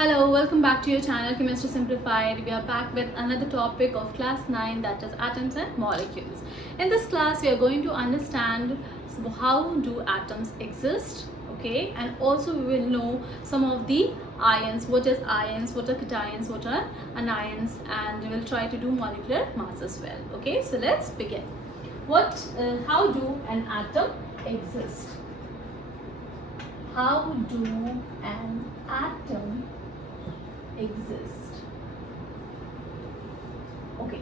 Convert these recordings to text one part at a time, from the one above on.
Hello, welcome back to your channel Chemistry Simplified. We are back with another topic of class 9, that is atoms and molecules. In this class we are going to understand how do atoms exist, okay, and also we will know some of the ions, what is ions, what are cations, what are anions, and we will try to do molecular mass as well. Okay, so let's begin. How do an atom exist? How do an atom exist? Okay,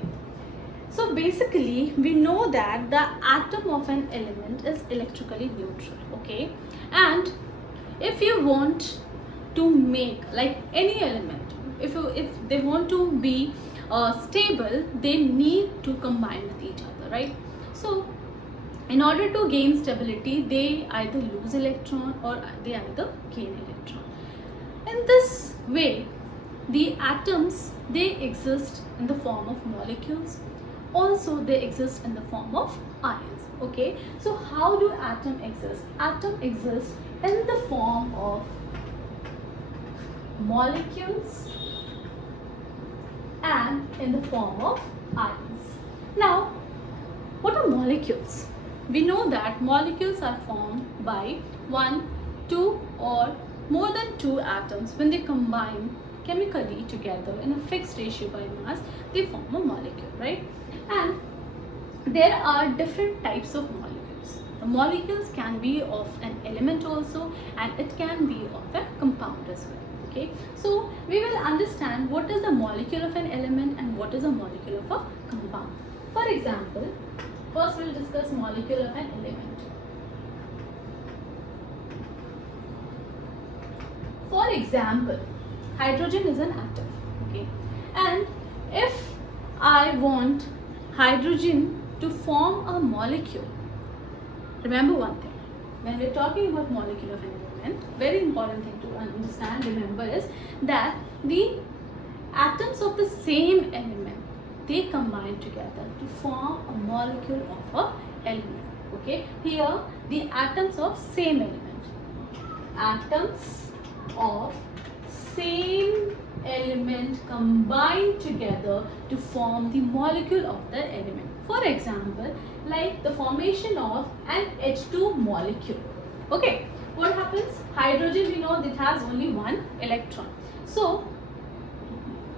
so basically we know that the atom of an element is electrically neutral, okay, and if you want to make like any element, if they want to be stable, they need to combine with each other, right? So in order to gain stability, they either lose electron or they either gain electron. In this way, the atoms, they exist in the form of molecules, also they exist in the form of ions. Okay, so how do atom exist? Atom exists in the form of molecules and in the form of ions. Now, what are molecules? We know that molecules are formed by one, two, or more than two atoms. When they combine chemically together in a fixed ratio by mass, they form a molecule, right? And there are different types of molecules. The molecules can be of an element also, and it can be of a compound as well. Okay, so we will understand what is a molecule of an element and what is a molecule of a compound. For example, first we'll discuss molecule of an element. For example, hydrogen is an atom, okay, and if I want hydrogen to form a molecule, remember one thing, when we're talking about molecule of an element, very important thing to understand, remember, is that the atoms of the same element, they combine together to form a molecule of a element. Okay, here the atoms of same element, atoms of same element combine together to form the molecule of the element. For example, like the formation of an H2 molecule. Okay, what happens? Hydrogen, we know it has only one electron. So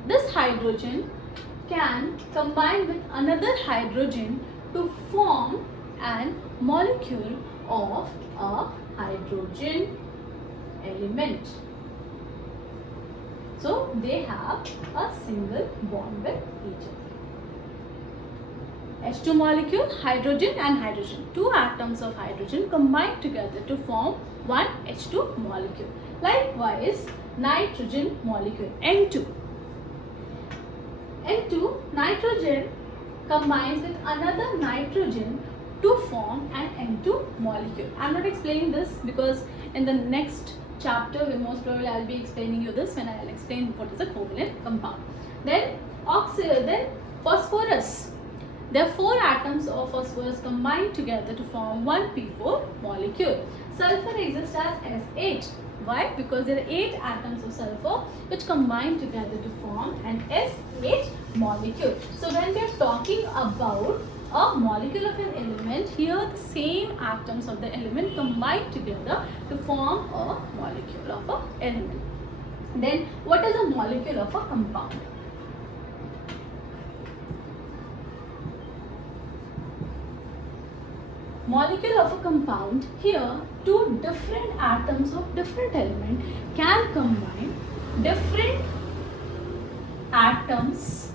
this hydrogen can combine with another hydrogen to form an molecule of a hydrogen element. So they have a single bond with each other. H2 molecule, hydrogen and hydrogen. Two atoms of hydrogen combine together to form one H2 molecule. Likewise, nitrogen molecule, N2. N2, nitrogen combines with another nitrogen to form an N2 molecule. I am not explaining this because in the next chapter, most probably I'll be explaining you this when I'll explain what is a covalent compound. Then phosphorus. There are four atoms of phosphorus combined together to form one P4 molecule. Sulfur exists as SH. Why? Because there are 8 atoms of sulfur which combine together to form an SH molecule. So when we are talking about a molecule of an element, here the same atoms of the element combine together to form a molecule of an element. Then what is a molecule of a compound? Molecule of a compound, here two different atoms of different element can combine, different atoms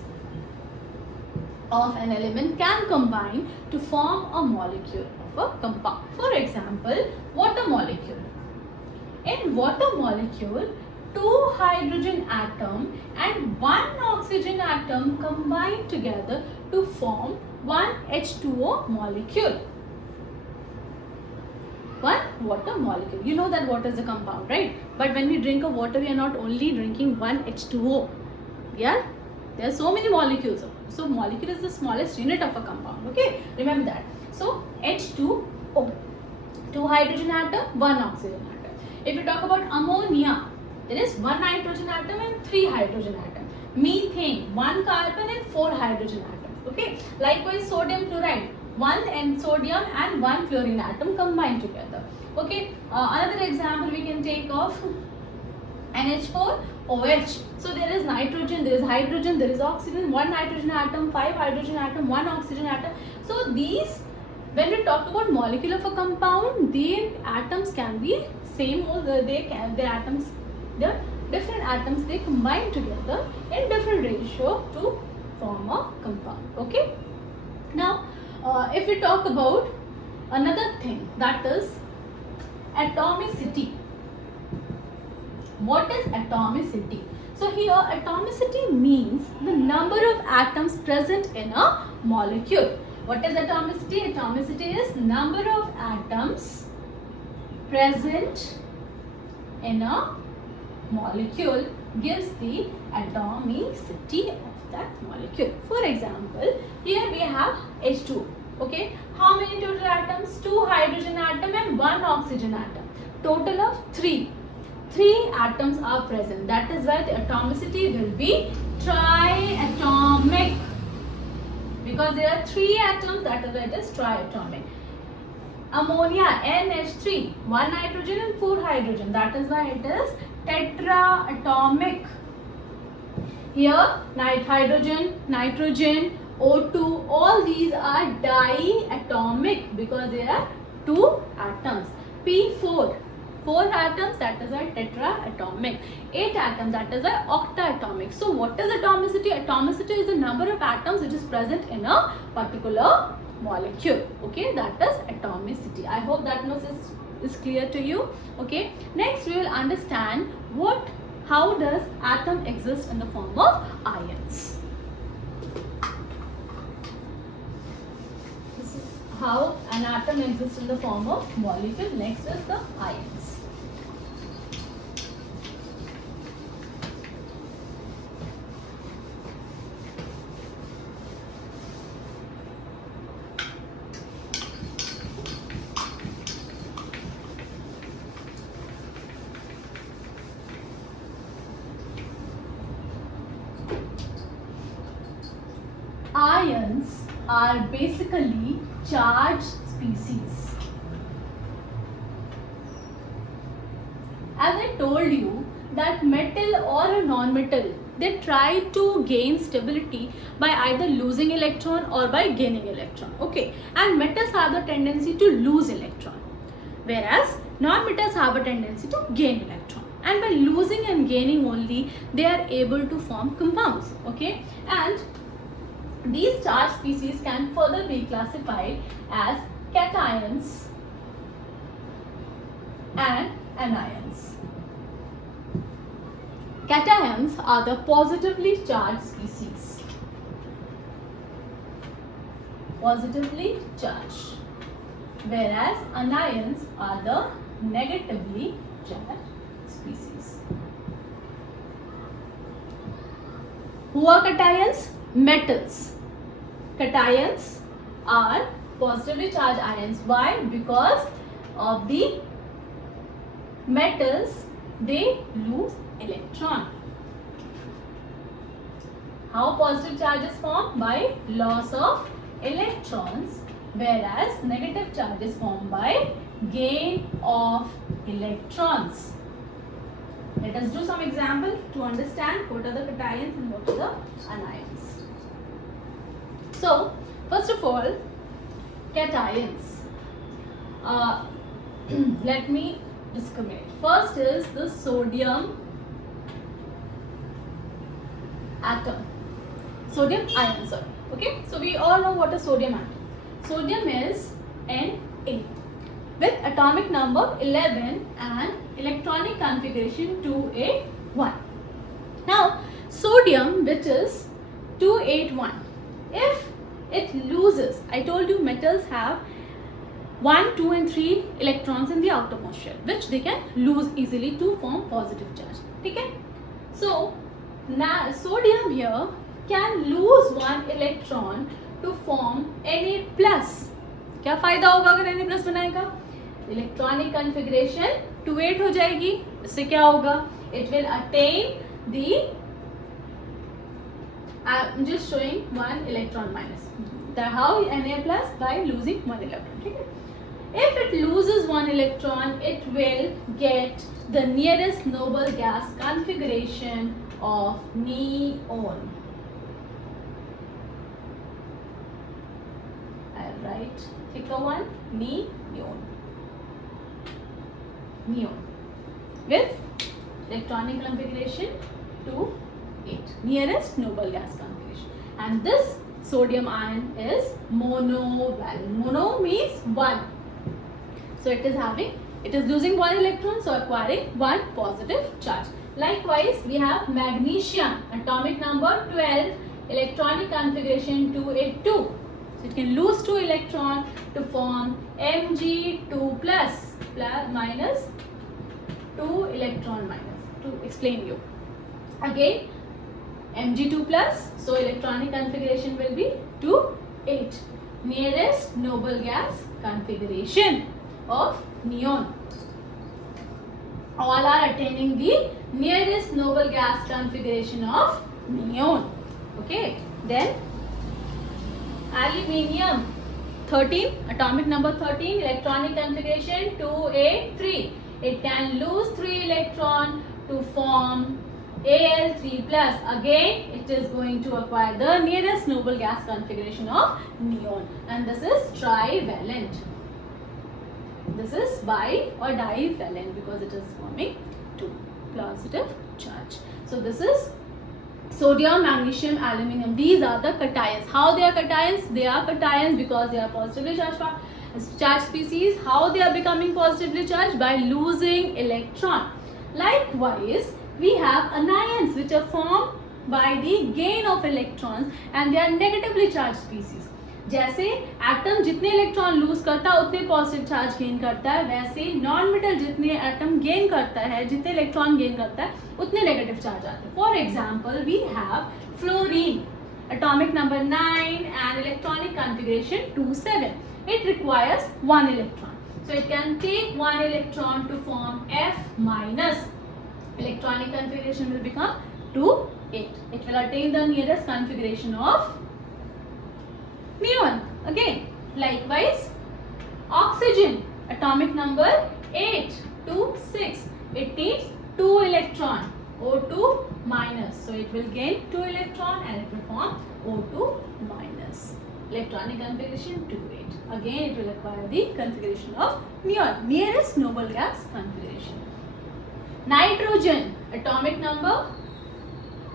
of an element can combine to form a molecule of a compound. For example, water molecule. In water molecule, two hydrogen atom and one oxygen atom combine together to form one H2O molecule. One water molecule. You know that water is a compound, right? But when we drink a water, we are not only drinking one H2O. Yeah? There are so many molecules. So molecule is the smallest unit of a compound. Okay? Remember that. So H2O. Two hydrogen atom, one oxygen atom. If you talk about ammonia, there is 1 nitrogen atom and 3 hydrogen atom. Methane, 1 carbon and 4 hydrogen atom. Okay. Likewise, sodium chloride, 1 and sodium and 1 fluorine atom combined together. Okay. Another example we can take of NH4OH. So there is nitrogen, there is hydrogen, there is oxygen, 1 nitrogen atom, 5 hydrogen atom, 1 oxygen atom. So these, when we talk about molecule of a compound, their atoms can be same or their atoms, the different atoms, they combine together in different ratio to form a compound. Okay. Now, if we talk about another thing, that is atomicity. What is atomicity? So here atomicity means the number of atoms present in a molecule. What is atomicity? Atomicity is number of atoms present in a molecule gives the atomicity of that molecule. For example, here we have H2O. Okay, how many total atoms? 2 hydrogen atom and 1 oxygen atom. Total of 3. 3 atoms are present. That is why the atomicity will be triatomic. Because there are 3 atoms, that is why it is triatomic. Ammonia, NH3, 1 nitrogen and 4 hydrogen. That is why it is tetraatomic. Here, hydrogen, nitrogen, O2, all these are diatomic because there are 2 atoms. P4, 4 atoms, that is why tetraatomic. 8 atoms, that is why octaatomic. So what is atomicity? Atomicity is the number of atoms which is present in a particular molecule. Okay, that is atomicity. I hope that much is clear to you. Okay, next we will understand how does atom exist in the form of ions. This is how an atom exists in the form of molecule. Next is the ions. Ions are basically charged species. As I told you that metal or a non-metal, they try to gain stability by either losing electron or by gaining electron. Okay, and metals have the tendency to lose electron, whereas non-metals have a tendency to gain electron. And by losing and gaining only, they are able to form compounds. Okay, and these charged species can further be classified as cations and anions. Cations are the positively charged species. Positively charged. Whereas anions are the negatively charged species. Who are cations? Metals. Cations are positively charged ions. Why? Because of the metals, they lose electron. How positive charge is formed? By loss of electrons, whereas negative charge is formed by gain of electrons. Let us do some example to understand what are the cations and what are the anions. So, first of all, cations. Let me discriminate. First is the sodium atom. Sodium ion, sorry. Okay, so we all know what is sodium atom. Sodium is Na with atomic number 11 and electronic configuration 281. Now, sodium, which is 281, if it loses, I told you metals have 1, 2 and 3 electrons in the outermost shell, which they can lose easily to form positive charge. Okay? So, now sodium here can lose 1 electron to form Na+. क्या फायदा होगा अगर Na+ बनाएगा? Electronic configuration 28 हो जाएगी. इससे क्या होगा? it will attain the, I'm just showing one electron minus. How Na plus? By losing one electron. Okay? If it loses one electron, it will get the nearest noble gas configuration of neon. I'll write thicker one, neon. Neon with electronic configuration 2, 8, nearest noble gas configuration. And this sodium ion is monovalent. Mono means one. So it is losing one electron, so acquiring one positive charge. Likewise, we have magnesium, atomic number 12, electronic configuration 282. So it can lose 2 electrons to form Mg2 plus minus 2 electron minus. To explain you again, Mg2 plus, so electronic configuration will be 2, 8, nearest noble gas configuration of neon. All are attaining the nearest noble gas configuration of neon. Okay, then aluminium 13, atomic number 13, electronic configuration 2A3. It can lose 3 electron to form Al3 plus. Again, it is going to acquire the nearest noble gas configuration of neon, and this is trivalent. This is bi or divalent because it is forming 2 positive charge. So this is sodium, magnesium, aluminium. These are the cations. How they are cations? They are cations because they are positively charged species. How they are becoming positively charged? By losing electron. Likewise, we have anions which are formed by the gain of electrons and they are negatively charged species. जैसे atom जितने electron lose करता है उतने positive charge gain करता है, वैसे non metal जितने atom gain करता है, जितने इलेक्ट्रॉन गेन करता है उतने नेगेटिव चार्ज आते हैं. For example we have fluorine, atomic number 9 and electronic configuration 27. It requires 1 electron, so it can take 1 electron to form F minus. Electronic configuration will become 2, 8. It will attain the nearest configuration of neon. Again, likewise, oxygen, atomic number 8 to 6. It needs 2 electron, O2 minus. So it will gain 2 electron and it will form O2 minus. Electronic configuration 2, 8. Again, it will acquire the configuration of neon, nearest noble gas configuration. Nitrogen, atomic number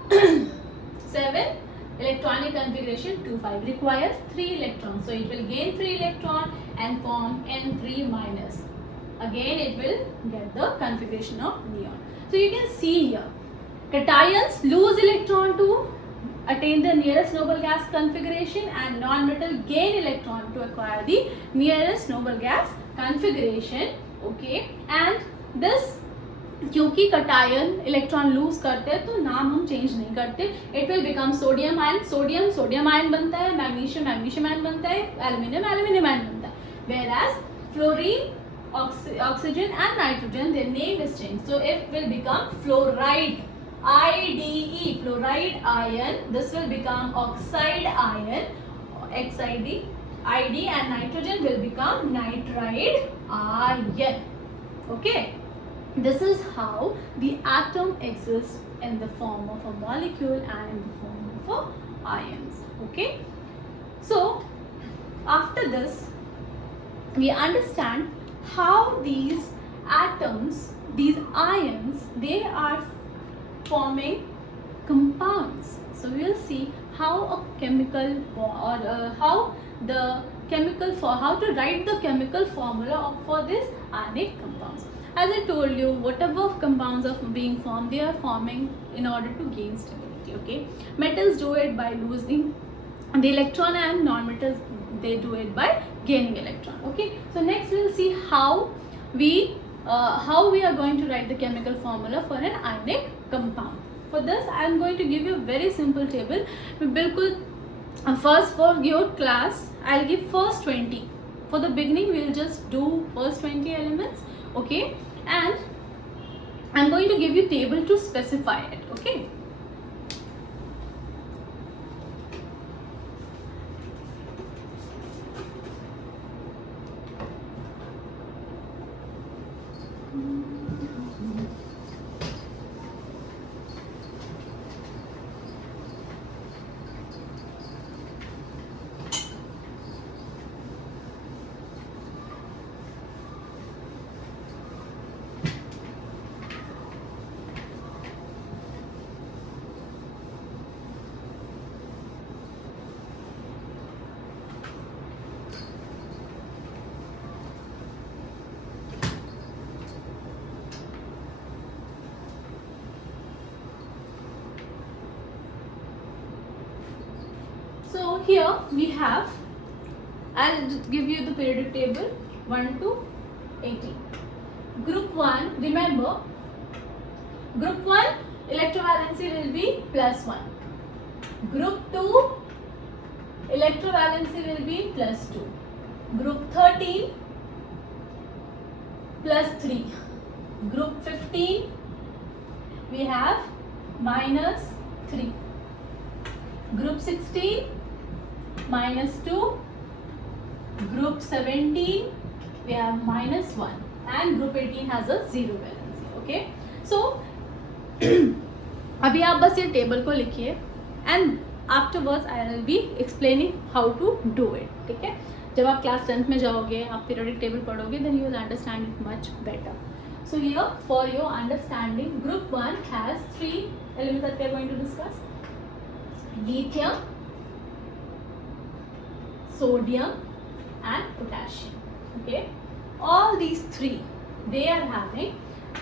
7. Electronic configuration 2,5, requires 3 electrons. So it will gain 3 electron and form N3 minus. Again, it will get the configuration of neon. So you can see here, cations lose electron to attain the nearest noble gas configuration and non-metal gain electron to acquire the nearest noble gas configuration. Okay, and this क्योंकि cation electron lose करते हैं तो नाम हम change नहीं करते. It will become sodium ion, sodium ion बनता है, मैग्नीशियम आयन बनता है, एल्यूमिनियम आयन बनता है. Whereas fluorine, oxygen and nitrogen, their name is changed, so it will become fluoride, IDE, fluoride ion. This will become oxide ion, XID, ID, and nitrogen will become nitride ion. Okay. This is how the atom exists in the form of a molecule and in the form of ions. Okay. So after this, we understand how these atoms, these ions, they are forming compounds. So we will see how a chemical or how to write the chemical formula for this ionic compounds. As I told you, whatever compounds are being formed, they are forming in order to gain stability. Okay, metals do it by losing the electron, and non-metals they do it by gaining electron. Okay, so next we will see how we are going to write the chemical formula for an ionic compound. For this, I am going to give you a very simple table. First, for your class, I'll give first 20. For the beginning, we will just do first 20 elements. Okay, and I'm going to give you table to specify it, okay? So here we have, I'll just give you the periodic table 1 to 18. Group 1, remember, group 1 electrovalency will be +1. Group 2 electrovalency will be +2. Group 13 +3. Group 15 we have -3. Group 16 -2. Group 17 we have -1, and group 18 has a 0 valency. Okay, so अभी आप बस ये table को लिखिए and afterwards I will be explaining how to do it. ठीक है, जब आप क्लास 10th में जाओगे, आप पीरियोडिक टेबल पढ़ोगे, then you will understand it much better. So here, for your understanding, group 1 has 3 elements that we are going to discuss: lithium, sodium and potassium. Okay, all these three, they are having,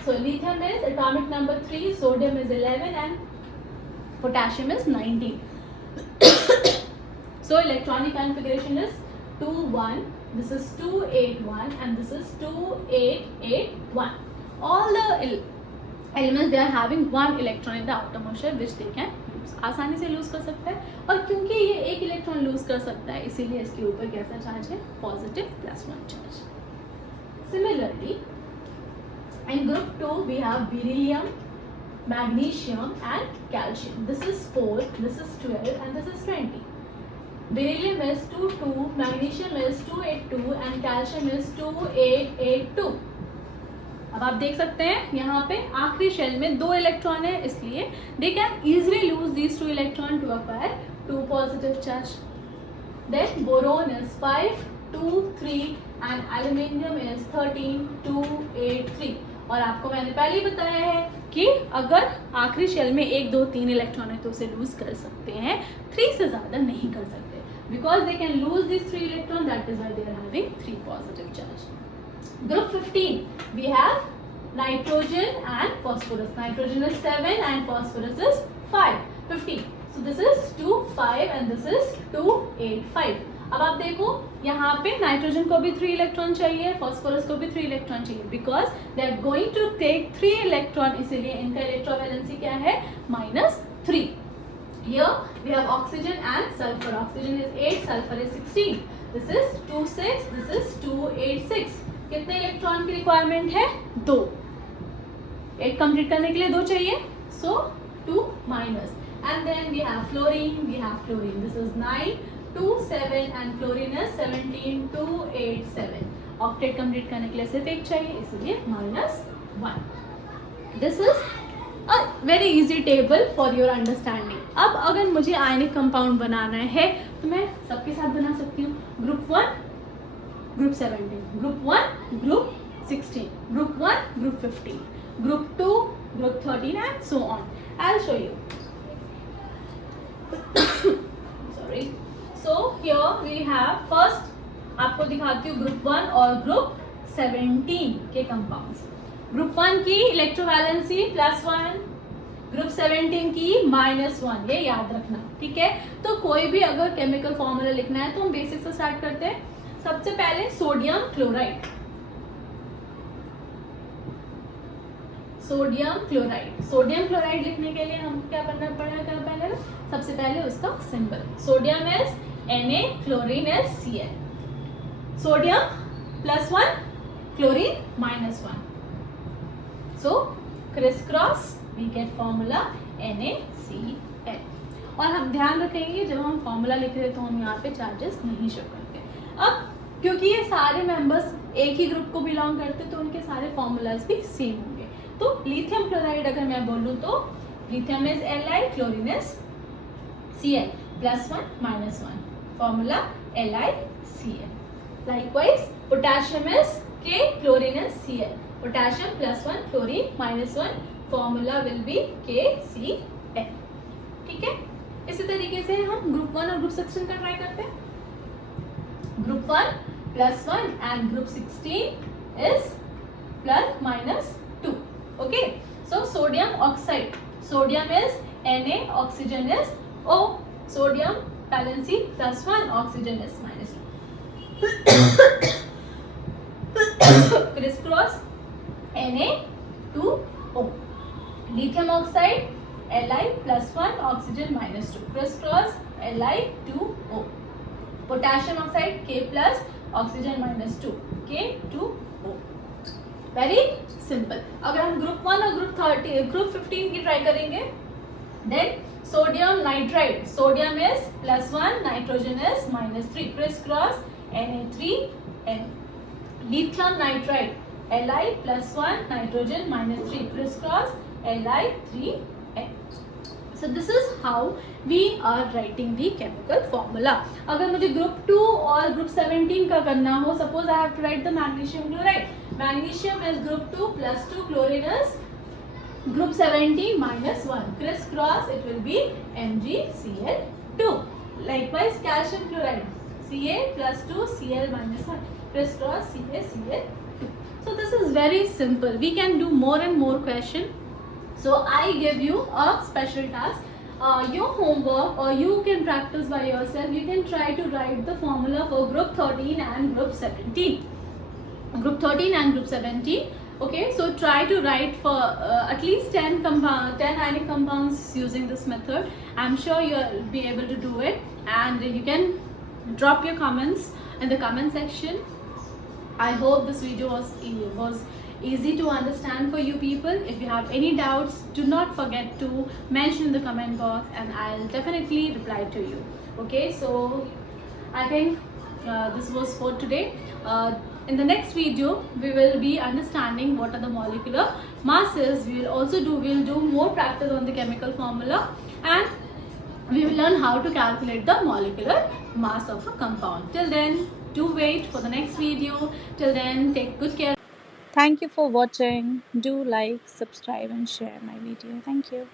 so lithium is atomic number 3, sodium is 11 and potassium is 19. So electronic configuration is 2 1, this is 2 8 1 and this is 2 8 8 1. All the elements, they are having one electron in the outermost shell which they can lose. आसानी से loose कर सकता है, और क्योंकि ये एक electron lose कर सकता है, इसीलिए इसके ऊपर कैसा चार्ज है? Positive +1 charge. Similarly, in group 2 we have beryllium, magnesium and calcium. This is 4, this is 12 and this is 20. Beryllium is 2 2, magnesium is 2 8 2 and calcium is 2 8 8 2. अब आप देख सकते हैं यहाँ पे आखिरी शेल में 2 इलेक्ट्रॉन है, इसलिए they can easily lose these 2 electron to acquire 2 positive charge. Then boron is 5 2 3 and aluminium is 13 2 8 3. और आपको मैंने पहले ही बताया है कि अगर आखिरी शेल में 1 2 3 इलेक्ट्रॉन है तो उसे लूज कर सकते हैं, 3 से ज़्यादा नहीं कर सकते, because they can lose this 3 electron, that is why they are having 3 positive charge. Group 15, we have nitrogen and phosphorus. Nitrogen is 7 and phosphorus is 5. 15. So this is 2 5 and this is 2 8 5. अब आप देखो यहाँ पे nitrogen को भी 3 electron चाहिए, phosphorus को भी 3 इलेक्ट्रॉन चाहिए, because they are going to take 3 electron, इसीलिए इनका इलेक्ट्रोवैलेंसी क्या है? -3. Here we have oxygen and sulfur. Oxygen is 8, sulfur is 16. This is 2 6, this is 2 8 6. कितने इलेक्ट्रॉन की रिक्वायरमेंट है? 2. 8 कंप्लीट करने के लिए 2 चाहिए, so 2 minus. And then we have fluorine, this is 9 2 7 and chlorine is 17 2 8 7. Octet complete करने के लिए सिर्फ 1 चाहिए, इसलिए -1. This is a very easy table for your understanding. अब अगर मुझे आयनिक कंपाउंड बनाना है तो मैं सबके साथ बना सकती हूँ. Group 1 group 17, group 1 group 16, group 1 group 15, group 2 group 13 and so on. I'll show you. Sorry. So here we have, first आपको दिखाती हूँ group 1 और group 17 के compounds. group 1 की इलेक्ट्रोवैलेंसी +1, ग्रुप 17 की -1, ये याद रखना. ठीक है, तो कोई भी अगर केमिकल फॉर्मूला लिखना है तो हम बेसिक से स्टार्ट करते हैं. सबसे पहले सोडियम क्लोराइड. सोडियम क्लोराइड लिखने के लिए हम क्या करना पड़ेगा? पहले सबसे पहले उसका symbol. Sodium is Na, chlorine is Cl. Sodium +1, chlorine -1. So crisscross, we get formula NaCl. और हम ध्यान रखेंगे जब हम फॉर्मूला लिख रहे हैं तो हम यहाँ पे चार्जेस नहीं शो करते। अब क्योंकि ये सारे मेंबर्स एक ही ग्रुप को बिलोंग करते तो उनके सारे फॉर्मूलाज भी सेम होंगे। तो लिथियम क्लोराइड अगर मैं बोलूँ तो lithium is Li, chlorine is Cl, +1 -1, formula LiCl. Likewise, potassium is K, chlorine is Cl. Potassium +1, chlorine -1, formula will be KCl. ठीक है, इसी तरीके से हम ग्रुप 1 और ग्रुप 16 का ट्राई करते हैं। Group 1 +1 and group 16 is +-2. Okay, so sodium oxide, sodium is Na, oxygen is O, sodium valency +1, oxygen is -2. Crisscross Na2O. Lithium oxide Li +1, oxygen -2. Crisscross Li2O. Potassium oxide K+, oxygen -2, K2O. Very simple. अगर हम group 1 और group 15 की try करेंगे, then sodium nitride, sodium is +1, nitrogen is -3, crisscross Na3N. Lithium nitride Li +1, nitrogen -3, crisscross Li3N. So this is how we are writing the chemical formula. अगर मुझे group 2 और group 17 का करना हो, suppose I have to write the magnesium chloride. Magnesium is group 2 +2, chlorine is group 17 -1. Crisscross it will be MgCl2. Likewise, calcium chloride Ca +2, Cl -1. Crisscross CaCl2. So this is very simple. We can do more and more question. So I give you a special task. Your homework, or you can practice by yourself. You can try to write the formula for group 13 and group 17. Group 13 and group 17. Okay, so try to write for at least 10 ionic compounds using this method. I'm sure you'll be able to do it, and you can drop your comments in the comment section. I hope this video was easy to understand for you people. If you have any doubts, do not forget to mention in the comment box and I'll definitely reply to you. Okay, so I think this was for today. In the next video we will be understanding what are the molecular masses. We'll do more practice on the chemical formula, and we will learn how to calculate the molecular mass of a compound. Till then, do wait for the next video. Till then, take good care. Thank you for watching. Do like, subscribe and share my video. Thank you.